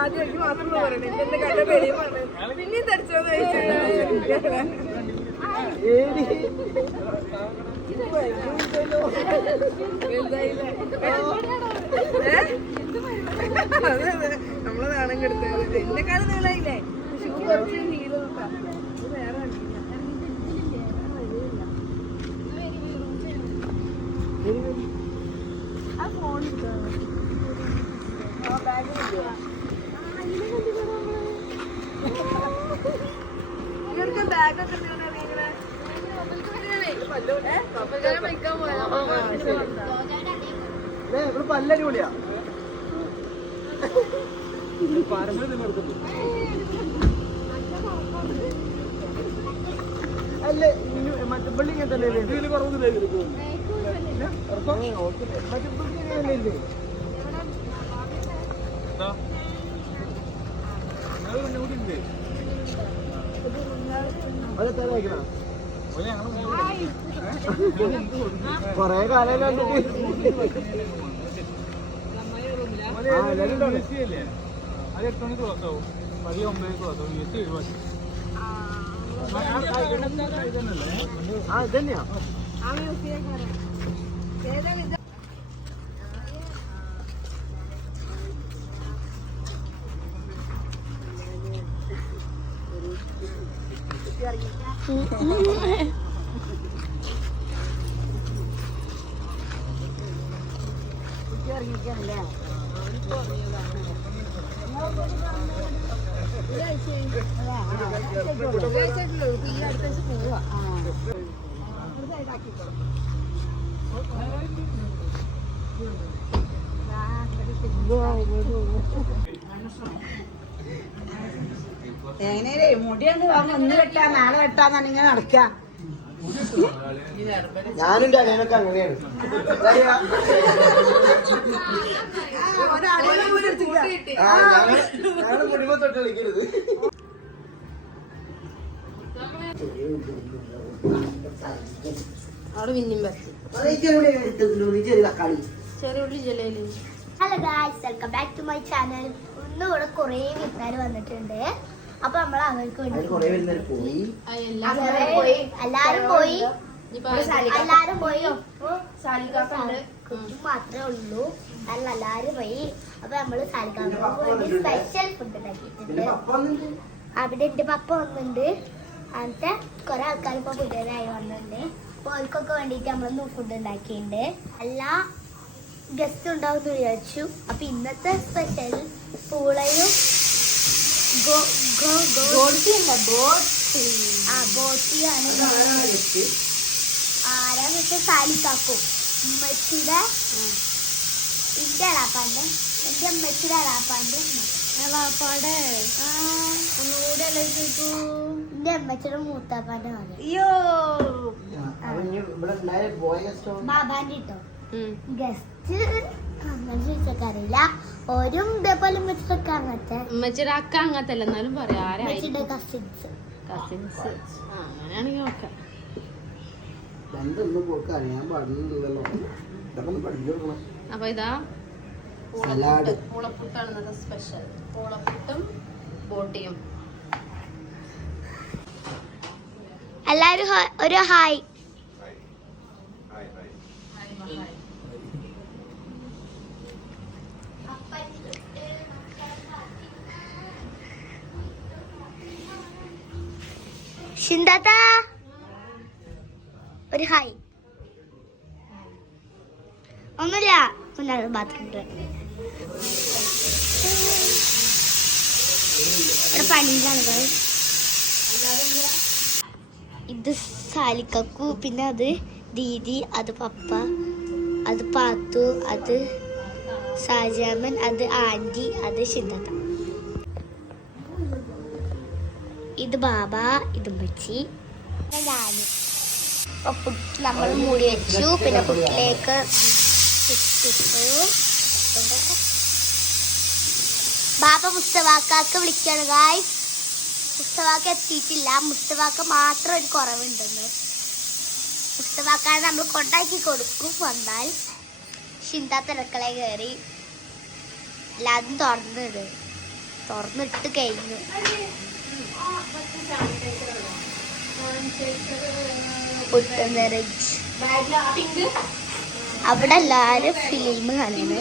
ആദ്യം മാത്രം പറയണേ എന്റെ കണ്ട പേടിയുമാണ് പിന്നെയും തടിച്ചോന്ന് അതെ അതെ നമ്മളെ നാണം കെടുത്തത് എന്നെക്കാളും നീളായില്ലേ ഷൂ കുറച്ച് നീളം നോക്കാം വേറെ ആ ഫോൺ ഇവർക്ക് ബാഗൊക്കെ പല്ലടിപൊളിയാ അല്ലേ മറ്റേ പള്ളി ഇങ്ങനെ തന്നെ കൊറേ കാലം അത് 8 മണിക്ക് ക്ലോസ് ആവും പള്ളി 9 ക്ലോസ് ആവും ഇതന്നെയാ ഇറങ്ങിക്കല്ലേ ഈ അടുത്ത പോവാ എങ്ങനെ മുടിയാണ് ഒന്ന് വെട്ടാ നാളെ വെട്ടാന്നാണ് ഇങ്ങനെ നടക്ക. ഞാനും അനിയനൊക്കെ അങ്ങനെയാണ്. ഞങ്ങള് മുടിമ തൊട്ട് കളിക്കരുത്. അവിടെ പിന്നെയും hello guys, welcome back to my channel. ഇന്ന് ഇവിടെ കുറേ വിരുന്നുകാർ വന്നിട്ടുണ്ട്. അപ്പൊ നമ്മൾ അവർക്ക് വേണ്ടി എല്ലാരും പോയി മാത്രമേ ഉള്ളൂ. എല്ലാരും പോയി. അപ്പൊ നമ്മള് സാലിക്കാർക്ക് വേണ്ടി സ്പെഷ്യൽ ഫുഡ് ഉണ്ടാക്കിയിട്ടുണ്ട്. അവിടെ എന്റെ പപ്പ വന്നിട്ടുണ്ട്. അങ്ങനത്തെ കുറെ ആൾക്കാർ ഇപ്പൊ പുതിയതായി വന്നിട്ടുണ്ട്. അപ്പൊ അവർക്കൊക്കെ വേണ്ടിട്ട് നമ്മളൊന്ന് ഫുഡ് ഉണ്ടാക്കിയിട്ടുണ്ട്. എല്ലാ ഗസ്റ്റ് ഉണ്ടാവും എന്ന് വിചാരിച്ചു. അപ്പൊ ഇന്നത്തെ സ്പെഷ്യൽ പൂളയും ബോട്ടിയാണ്. ആരാന്ന് വെച്ചാൽ സാലിക്കാക്കും ഉമ്മച്ചിയുടെ എന്റെ അളാപ്പാന്റെ എന്റെ അമ്മച്ചിയുടെ അളാപ്പാന്റെ പാടെ ഒന്നുകൂടെ എന്റെ അമ്മച്ചിയുടെ മൂത്താപ്പാന്റെ മകൻ. അയ്യോ ബാബാന്റെ കേട്ടോ ഗസ്റ്റ് അങ്ങനെ ചോദിച്ചറിയില്ല. ഓരും ഇതേപോലെ ഉമ്മച്ചിട്ടൊക്കെ അങ്ങനത്തെ ഉമ്മച്ചിയുടെ അക്ക അങ്ങനത്തെ അല്ല, എന്നാലും പറയാം ഉമ്മച്ചിയുടെ കസിൻസ് അങ്ങനെയാണെങ്കിൽ നോക്കാം. അപ്പൊ ഇതാ മുളപ്പുട്ടാണ് ഇന്നത്തെ സ്പെഷ്യൽ. മുളപ്പുട്ടും ബോട്ടിയും. എല്ലാരും ഒരു ഹായ്. ഷിന്ദാത്ത ഒരു ഹായ്. ഒന്നുമില്ല, ബാത്റൂമിൽ പണിയിലാണ്. ഇത് സാലിക്കക്കു, പിന്നെ അത് ദീദി, അത് പപ്പ, അത് പാത്തു, അത് സാജാമൻ, അത് ആൻറ്റി, അത് ഷിന്ദാത്ത. ഇത് ബാബ, ഇത് ഉമ്മച്ചി, ഞാനും. നമ്മൾ മൂടി വെച്ചു. പിന്നെ പുട്ടിലേക്ക് ഇട്ടു. ബാബ മുസ്തഫാക്കാക്ക് വിളിക്കാണ് ഗായ്സ്. മുസ്തഫാക്ക എത്തിയിട്ടില്ല. മുസ്തഫാക്ക മാത്രം ഒരു കുറവുണ്ടെന്ന്. മുസ്തഫാക്കാരെ നമ്മൾ കൊണ്ടാക്കി കൊടുക്കും വന്നാൽ. ഷിന്ത തിരക്കളെ കയറി എല്ലാതും തുറന്നിട്ട് കഴിഞ്ഞു. അവിടെ എല്ലാരും ഫിലിം കാണുന്നു.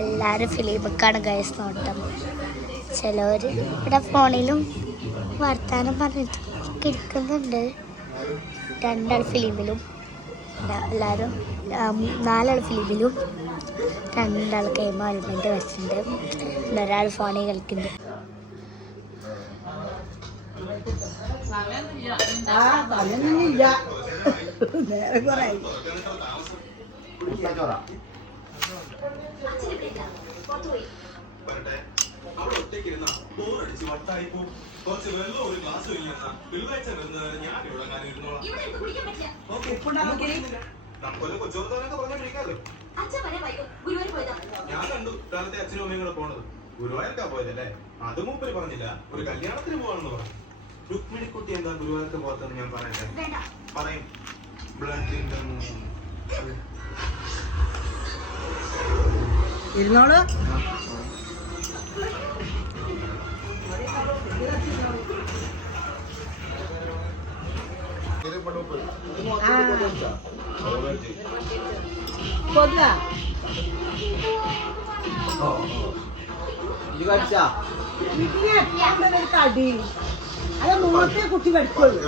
എല്ലാരും ഫിലിമൊക്കെയാണ് ഗൈസ് നോട്ടം. ചിലവര് ഇവിടെ ഫോണിലും വർത്താനം പറഞ്ഞിട്ട് ഇരിക്കുന്നുണ്ട്. 2 ആൾ ഫിലിമിലും, എല്ലാവരും 4 ആൾ ഫിലിമിലും, 2 ആൾ ഗെയിം ഹെൽമെറ്റ് വെച്ചിട്ടുണ്ട്. ഒരാൾ ഫോണിൽ കളിക്കുന്നുണ്ട്. ഞാൻ കണ്ടു കാലത്തെ അച്ഛനും അമ്മയും കൂടെ പോണത്. ഗുരുവായൂർക്കാ പോയതല്ലേ? അത് മൂപ്പര് പറഞ്ഞില്ല, ഒരു കല്യാണത്തിന് പോവാണെന്ന് പറഞ്ഞു. രുക്മിണിക്കുട്ടി എന്താ ഗുരുവായൂർക്ക് പോകത്തെന്ന് ഞാൻ പറയട്ടെ? പറയും. ഇരുന്നോളൂ. കടി അതെ മുഖത്തെ കുട്ടി പഠിക്കുള്ളൂ.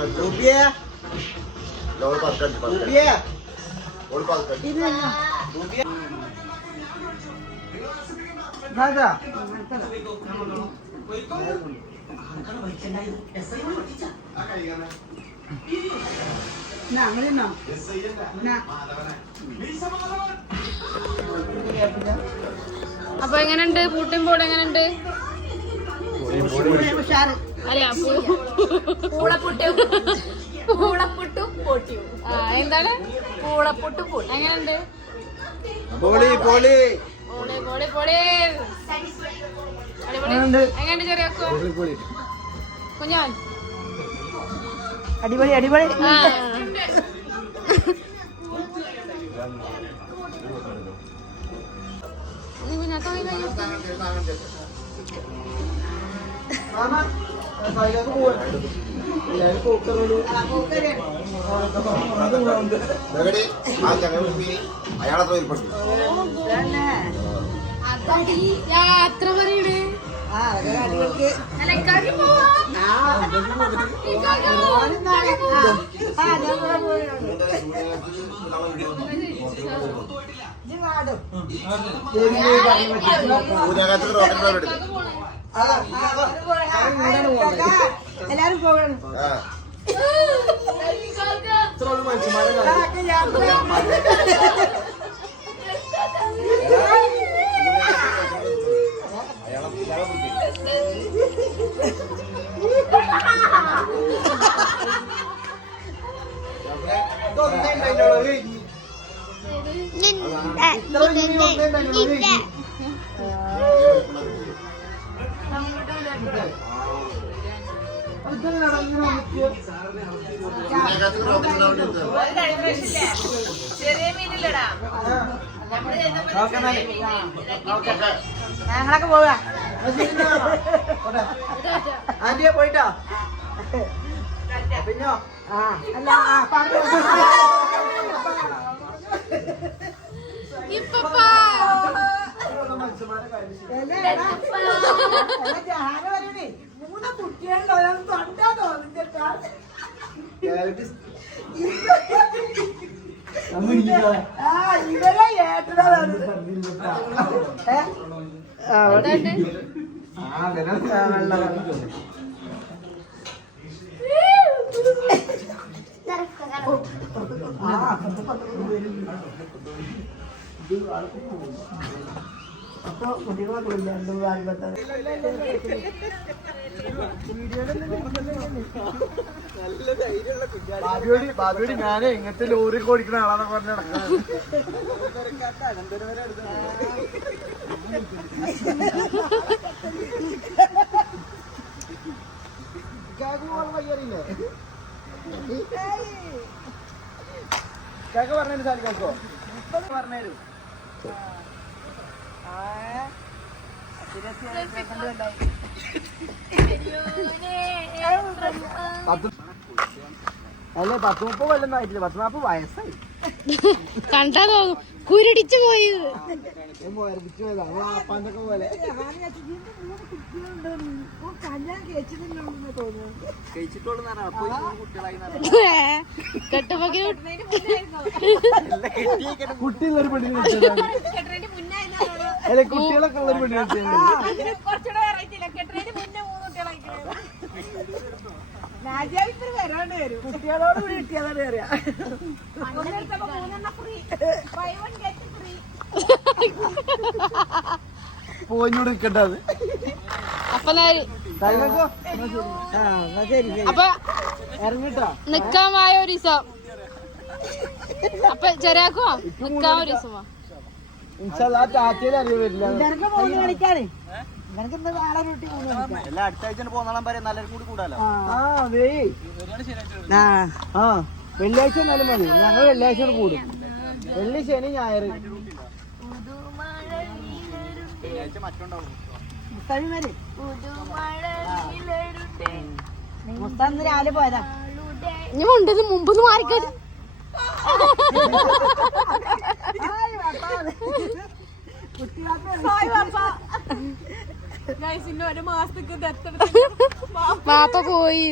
അപ്പൊ എങ്ങനെയുണ്ട് പൂട്ടിൻപോട്? എങ്ങനെയുണ്ട്? അല്ല പൂളപ്പുട്ടും പൊട്ടിയും. എന്താണ് പൂളപ്പുട്ടും പൊട്ടി? എങ്ങനെയുണ്ട്? എങ്ങനെയുണ്ട് ചെറിയ കുഞ്ഞാൻ? അടിപൊളി അടിപൊളി. അയാളത്ര ഇരിപ്പുണ്ട്. യാത്ര പറയണേ. എല്ലാരും പോകണം. ചെറിയ മീനില്ലടാ. ഞങ്ങളൊക്കെ പോവാ. ആന്റിയെ പോയിട്ടോ പിന്നോ? അല്ല മൂന്ന് കുട്ടികളുണ്ടോ? തൊണ്ടാ തോന്നിട്ടാ ഇവരെ ഏട്ടനാണ് അപ്പൊ കുട്ടികളൊക്കെ ബാബിയോട് ഞാനേ ഇങ്ങനത്തെ ലോറി ഓടിക്കുന്ന ആളാന്ന് പറഞ്ഞ കേക്ക് പറഞ്ഞു സാധിക്കോ പറഞ്ഞു അല്ലേ 10-30 കൊല്ലം ആയിട്ടില്ല 10-40 വയസ്സായി കണ്ടാ തോന്നും കുരുടിച്ചു പോയത് അപ്പാന്റെ ഒക്കെ പോലെ കുട്ടി ഒരു പെണ്ണിന് അല്ലെ കുട്ടികളൊക്കെ ഉള്ളൊരു പെണ്ണിന് കുട്ടികളോട് കൂടി കിട്ടിയതാണ് അറിയാം പോഞ്ഞൂടെ നിൽക്കണ്ടത് അപ്പൊ ഇറങ്ങിട്ടോ നിക്കാമായ ഒരു ദിവസം അപ്പൊ ചെറിയാക്കോ നിക്കാൻ ഒരു ദിവസം ടാറ്റയിൽ അറിയ വരില്ല കളിക്കാനേ എല്ലാ അടുത്ത ആഴ്ച പോന്നോളാൻ പറയാം നല്ലൊരു കൂടി കൂടാലോ വെള്ളിയാഴ്ച എന്നാലും മതി ഞങ്ങൾ വെള്ളിയാഴ്ച കൂടും വെള്ളി ശനി ഞായർ വെള്ളിയാഴ്ച മറ്റുണ്ടാവും മുസ്താന്ന് രാവിലെ പോയതാ ഞാൻ ഉണ്ടത് മുമ്പ് മാറിക്കാട് ഒരു മാസത്തേക്ക് വാപ്പ പോയി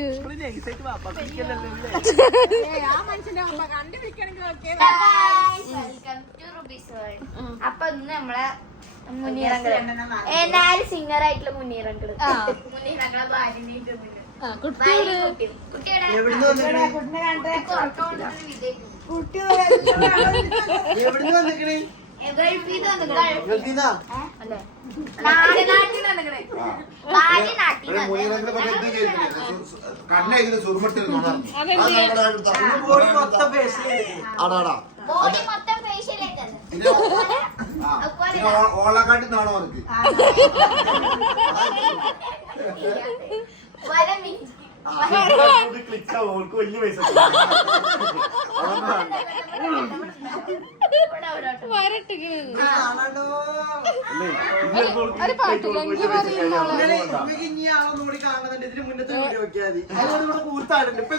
അപ്പൊ ഇന്ന് നമ്മളെ മുനീറങ്കള് എല്ലാരും സിംഗർ ആയിട്ടുള്ള മുനീറങ്കള് മുനീറങ്കളെ ഭാര്യന്റെ ഓളക്കാട്ടിന്നാണോ അവർക്ക് വലിയ പൈസ ഇനി കാണുന്നുണ്ട് ഇതിന് മുന്നത്തെ വീഡിയോ വെക്കാതി അതുകൊണ്ട് കൂത്താടുണ്ട് ഇപ്പൊ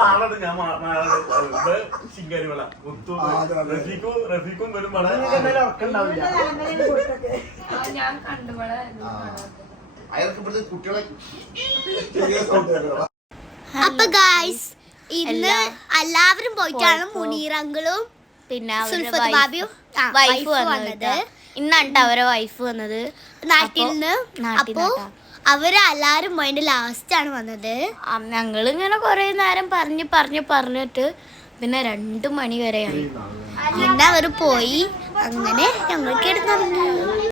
നാളെ ഞാൻ ശിങ്കാരിമല റഫീഖും വരും ഞാൻ കണ്ടുപോളെ അയാൾക്ക് ഇവിടുത്തെ കുട്ടികളെ അപ്പൊ ഗായ്സ് ഇന്ന് എല്ലാവരും പോയിട്ടാണ് മുനീർ അങ്കിളും പിന്നെ വൈഫ് വന്നത് ഇന്നാണ് അവരെ വൈഫ് വന്നത് നാട്ടിൽ നിന്ന്. അപ്പൊ അവരെല്ലാരും പോയിന്റെ ലാസ്റ്റ് ആണ് വന്നത്. ഞങ്ങളിങ്ങനെ കൊറേ നേരം പറഞ്ഞിട്ട് പിന്നെ 2 മണി വരെയായി. പിന്നെ അവര് പോയി. അങ്ങനെ ഞങ്ങൾ കിടന്നുറങ്ങി.